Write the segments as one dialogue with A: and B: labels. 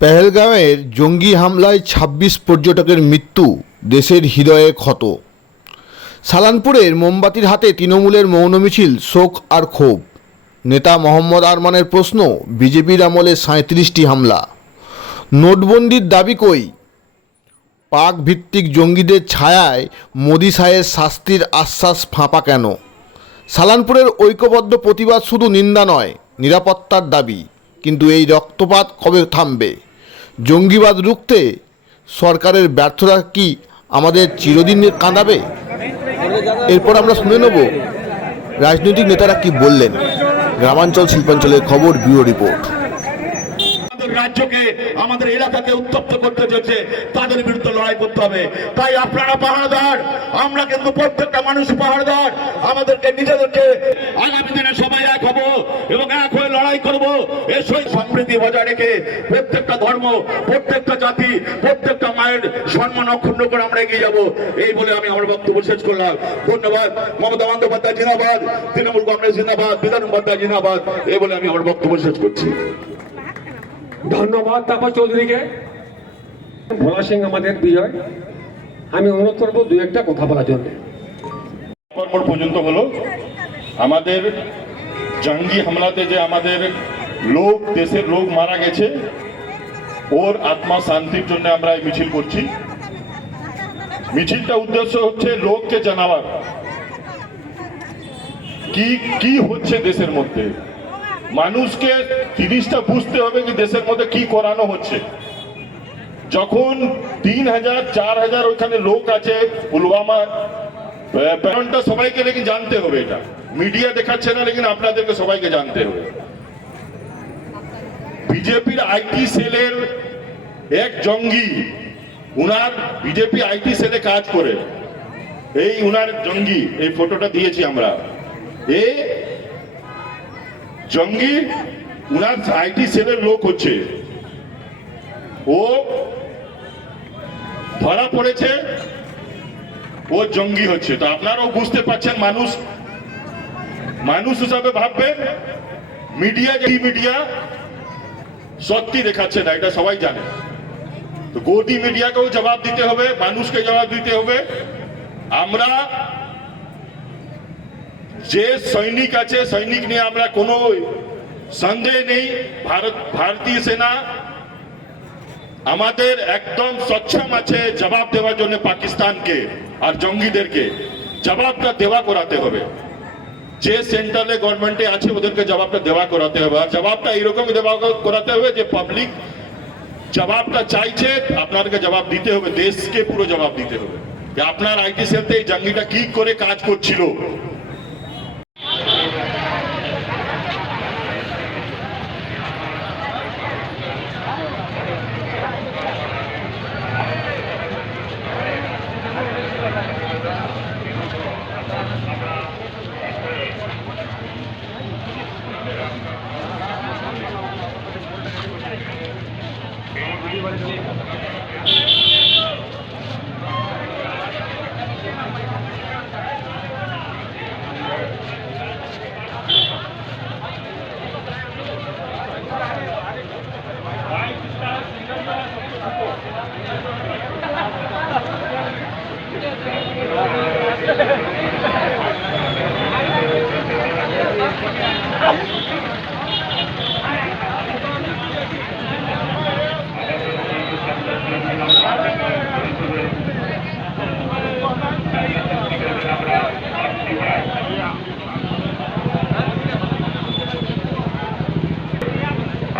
A: পেহেলগাঁওয়ের জঙ্গি হামলায় ২৬ পর্যটকের মৃত্যু, দেশের হৃদয়ে ক্ষত। সালানপুরের মোমবাতির হাতে তৃণমূলের মৌন মিছিল, শোক আর ক্ষোভ। নেতা মোহাম্মদ আরমানের প্রশ্ন, বিজেপির আমলে সাঁত্রিশটি হামলা। নোটবন্দির দাবি কই? পাক ভিত্তিক জঙ্গিদের ছায়ায় মোদি সাহের শাস্তির আশ্বাস ফাঁপা কেন? সালানপুরের ঐক্যবদ্ধ প্রতিবাদ শুধু নিন্দা নয়, নিরাপত্তার দাবি। কিন্তু এই রক্তপাত কবে থামবে? জঙ্গিবাদ রুখতে সরকারের ব্যর্থতা কি আমাদের চিরদিন কাঁদাবে? এরপর আমরা শুনে নেব রাজনৈতিক নেতারা কি বললেন। গ্রামাঞ্চল শিল্পাঞ্চলের খবর, ব্যুরো রিপোর্ট।
B: রাজ্যকে, আমাদের এলাকাকে উত্তপ্ত করতে চলছে। তাদের বিরুদ্ধে লড়াই করতে হবে। তাই আপনারা পাহাড়দার, আমরা কিন্তু প্রত্যেকটা মানুষ পাহাড়দার। আমাদেরকে, নিজেদেরকে আগামী দিনে সবাই এক হব এবং এক হয়ে লড়াই করব এসই সমৃদ্ধি বজায় রেখে প্রত্যেকটা ধর্ম প্রত্যেকটা জাতি প্রত্যেকটা মায়ের সম্মান অক্ষুণ্ণ করে আমরা এগিয়ে যাব। এই বলে আমি আমার বক্তব্য শেষ করলাম। ধন্যবাদ। মমতা বন্দ্যোপাধ্যায় জিন্দাবাদ তৃণমূল কংগ্রেস জিন্দাবাদ বিধান জিন্দাবাদ। এই বলে আমি আমার বক্তব্য শেষ করছি।
C: ধন্যবাদ তাপস চৌধুরীকে। ভোলা সিং আমাদের বিজয়। আমি অনুরোধ করব দু একটা কথা বলার জন্য।
D: পর্যন্ত হলো। আমাদের জঙ্গি হামলাতে যে আমাদের লোক দেশের লোক মারা গেছে ওর আত্মা শান্তির জন্য আমরা এই মিছিল করছি। মিছিলটা উদ্দেশ্য হচ্ছে লোককে জানাবার। কি কি হচ্ছে দেশের মধ্যে? মানুষকে জিনিসটা বুঝতে হবে যে দেশের মধ্যে কি করানো হচ্ছে। যখন তিন হাজার, চার হাজার ওইখানে লোক আছে, পুলওয়ামা প্যারনটা সবাইকে নাকি জানতে হবে এটা। মিডিয়া দেখাচ্ছে না, লেকিন আপনাদেরকে সবাইকে জানতে হবে। বিজেপির আইটি সেলের এক জঙ্গি, উনার বিজেপি আইটি সেলে কাজ করে। এই উনার জঙ্গি, এই ফটোটা দিয়েছি আমরা। এ জঙ্গি উনার আইটি সেলের লোক হচ্ছে। ও ধরা পড়েছে, ও জঙ্গি হচ্ছে। তো আপনারাও বুঝতে পারছেন মানুষ মানুষ হিসাবে ভাববেন, মিডিয়া যে মিডিয়া সত্যি দেখাচ্ছে না, এটা সবাই জানে। তো গদি মিডিয়াকেও জবাব দিতে হবে, মানুষকে জবাব দিতে হবে। আমরা যে সৈনিক আছে, সৈনিক নিয়ে আমরা কোনো সন্দেহ নেই। ভারত ভারতীয় সেনা আমাদের একদম সক্ষম আছে জবাব দেওয়ার জন্য পাকিস্তানকে আর জঙ্গিদেরকে। জবাবটা দেওয়া করাতে হবে। যে সেন্ট্রালে গভর্নমেন্টে আছে, ওদেরকে জবাবটা দেওয়া করাতে হবে। আর জবাবটা এরকম দেওয়া করাতে হবে যে পাবলিক জবাবটা চাইছে, আপনাদেরকে জবাব দিতে হবে, দেশকে পুরো জবাব দিতে হবে। যে আপনার আইটি সেলতে এই জাঙ্গিটা কি করে কাজ করছিল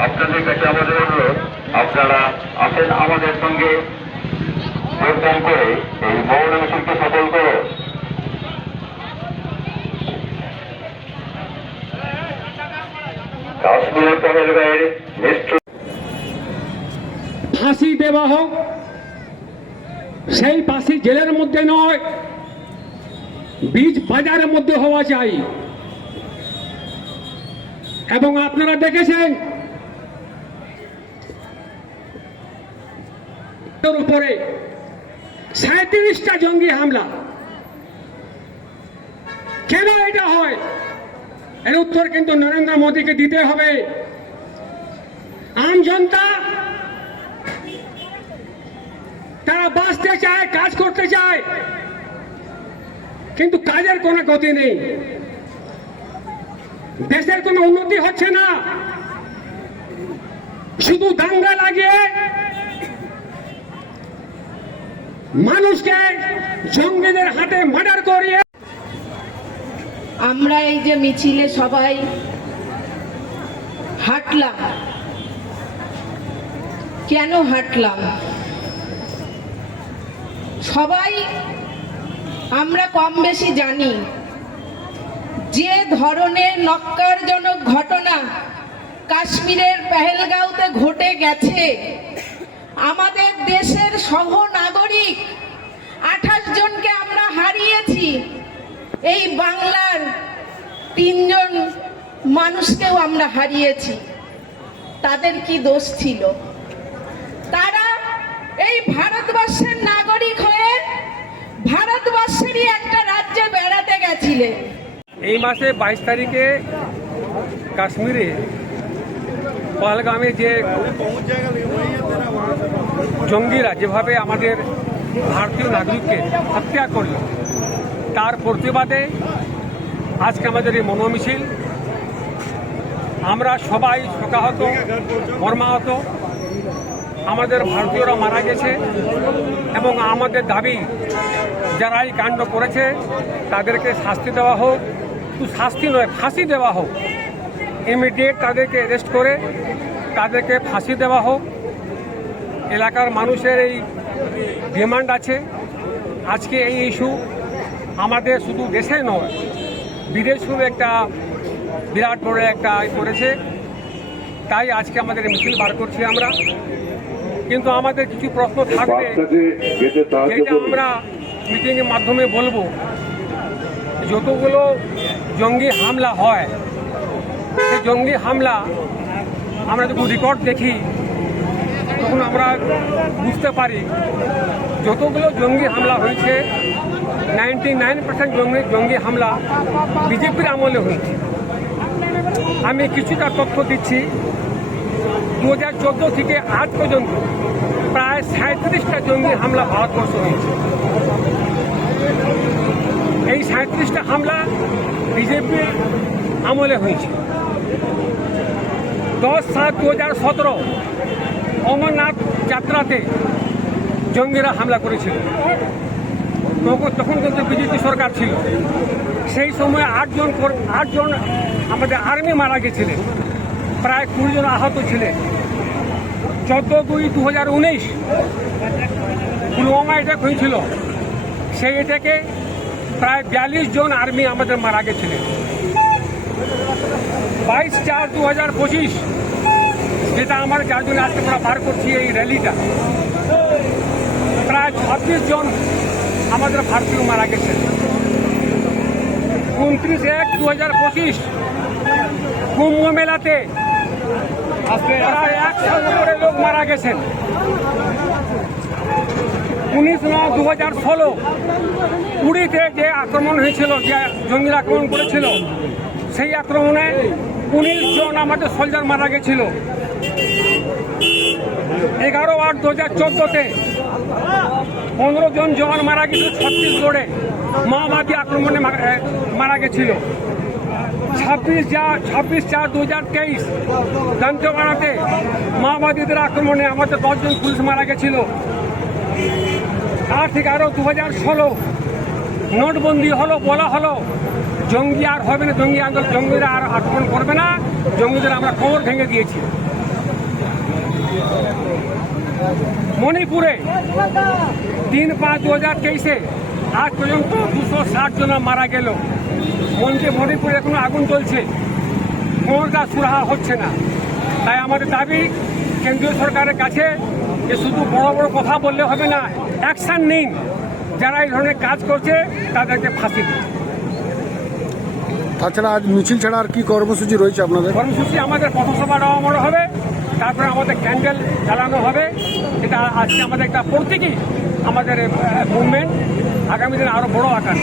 E: আপনাদের কাছে আমাদের অনুরোধ আপনারা আসেন আমাদের সঙ্গে। যোগদান করে এই মৌন মিছিলকে সফল করো।
C: ফাঁসি দেওয়া হোক, সেই ফাঁসি জেলের মধ্যে নয়, বীজ বাজারের মধ্যে হওয়া চাই। এবং আপনারা দেখেছেন ভারতের উপরে সাঁত্রিশটা জঙ্গি হামলা। কেন এটা হয়? এর উত্তর কিন্তু নরেন্দ্র মোদীকে দিতে হবে। আম জনতা, তারা বাঁচতে চায়, কাজ করতে চায়, কিন্তু কাজের কোনো গতি নেই। দেশের কোনো উন্নতি হচ্ছে না। শুধু দাঙ্গা লাগিয়ে মানুষকে জঙ্গিদের হাতে মার্ডার করিয়ে
F: আমরা এই যে মিছিলে সবাই হাঁটলাম। কেন হাঁটলাম? সবাই আমরা কম বেশি জানি যে ধরনের নক্কারজনক ঘটনা কাশ্মীরের পেহেলগাঁওতে ঘটে গেছে। আমাদের দেশের সহ নাগরিক আঠাশ জনকে আমরা হারিয়েছি। এই বাংলার তিনজন মানুষকেও আমরা হারিয়েছি। তাদের কি দোষ ছিল? তারা এই ভারতবর্ষের নাগরিক হয়ে ভারতবর্ষেরই একটা রাজ্যে বেড়াতে গেছিলেন।
C: এই মাসে বাইশ তারিখে কাশ্মীরে পহলগামে যে জঙ্গিরা যেভাবে আমাদের ভারতীয় নাগরিককে হত্যা করল, তার প্রতিবাদে আজকে আমাদের এই মনোমিছিল। আমরা সবাই শোকাহত, মর্মাহত। আমাদের ভারতীয়রা মারা গেছে এবং আমাদের দাবি, যারা এই কাণ্ড করেছে, তাদেরকে শাস্তি দেওয়া হোক। শাস্তি নয়, ফাঁসি দেওয়া হোক। ইমিডিয়েট তাদেরকে অ্যারেস্ট করে তাদেরকে ফাঁসি দেওয়া হোক। এলাকার মানুষের এই ডিমান্ড আছে। আজকে এই ইস্যু আমাদের শুধু দেশে নয় বিদেশেও একটা বিরাট বড় একটা করেছে। তাই আজকে আমাদের মিছিল বার করছি আমরা। কিন্তু আমাদের কিছু প্রশ্ন থাকবে যেটা আমরা মিটিংয়ের মাধ্যমে বলব। যতগুলো জঙ্গি হামলা হয় সেই জঙ্গি হামলা আমরা যখন রেকর্ড দেখি, তখন আমরা বুঝতে পারি যতগুলো জঙ্গি হামলা হয়েছে নাইনটি নাইন পার্সেন্ট জঙ্গি জঙ্গি হামলা বিজেপির আমলে হয়েছে। আমি কিছুটা তথ্য দিচ্ছি। দু হাজার চোদ্দ থেকে আজ পর্যন্ত প্রায় সাঁত্রিশটা জঙ্গি হামলা ভারতবর্ষ হয়েছে। এই সাঁত্রিশটা হামলা বিজেপির আমলে হয়েছে। দশ সাত দু হাজার সতেরো অমরনাথ যাত্রাতে জঙ্গিরা হামলা করেছিল। তখন কিন্তু বিজেপি সরকার ছিল। সেই সময় আটজন আটজন আমাদের আর্মি মারা গেছিলেন। প্রায় কুড়ি জন আহত ছিলেন। চোদ্দ দুই দু হাজার উনিশ পুলওয়ামা অ্যাটাক হয়েছিল। সেই এটাকে প্রায় বিয়াল্লিশ জন আর্মি আমাদের মারা গেছিলেন। চার দু হাজার পঁচিশ, যেটা আমার যার জন্য আজকে আমরা বার করছি এই র্যালিটা। প্রায় ছাব্বিশ জন আমাদের ভারতীয় মারা গেছেন উনত্রিশ এক দু হাজার পঁচিশ, কুম্ভ মেলাতে উপরে লোক মারা গেছেন। উনিশ নয় দু হাজার ষোলো, পুরীতে যে আক্রমণ হয়েছিল, যে জঙ্গিরা আক্রমণ করেছিল সেই আক্রমণে উনিশ জন আমাদের সোলজার মারা গেছিল। এগারো আট দু হাজার চোদ্দোতে পনেরো জন জওয়ান মারা গেছিল ছত্তিশগড়ে। মাওবাদী আক্রমণে মারা- গেছিল। ছাব্বিশ যা, ছাব্বিশ চার দু হাজার তেইশ দন্তপাড়াতে মাওবাদীদের আক্রমণে আমাদের দশজন পুলিশ মারা গেছিল। আট এগারো দু হাজার ষোলো নোটবন্দি হলো, বলা হলো, জঙ্গি আর হবে না, জঙ্গি আন্দোলন, জঙ্গিরা আর আক্রমণ করবে না, জঙ্গিদের আমরা কোমর ভেঙে দিয়েছি। মণিপুরে তিন পাঁচ দু হাজার তেইশে আজ পর্যন্ত দুশো ষাট জন মারা গেল। মঞ্চে মণিপুরে এখনও আগুন চলছে কোমরটা সুরাহা হচ্ছে না। তাই আমাদের দাবি, কেন্দ্রীয় সরকারের কাছে যে শুধু বড় বড় কথা বললে হবে না অ্যাকশান নিন। যারা এই ধরনের কাজ করছে তাদেরকে ফাঁসি
G: তাছাড়া আজ মিছিল ছাড়া আর কি কর্মসূচি রয়েছে আপনাদের?
C: কর্মসূচি আমাদের পথসভা নেওয়া হবে তারপরে আমাদের ক্যান্ডেল জ্বালানো হবে। এটা আজকে আমাদের একটা প্রতীকী আমাদের মুভমেন্ট আগামী দিনে আরও বড় আকার।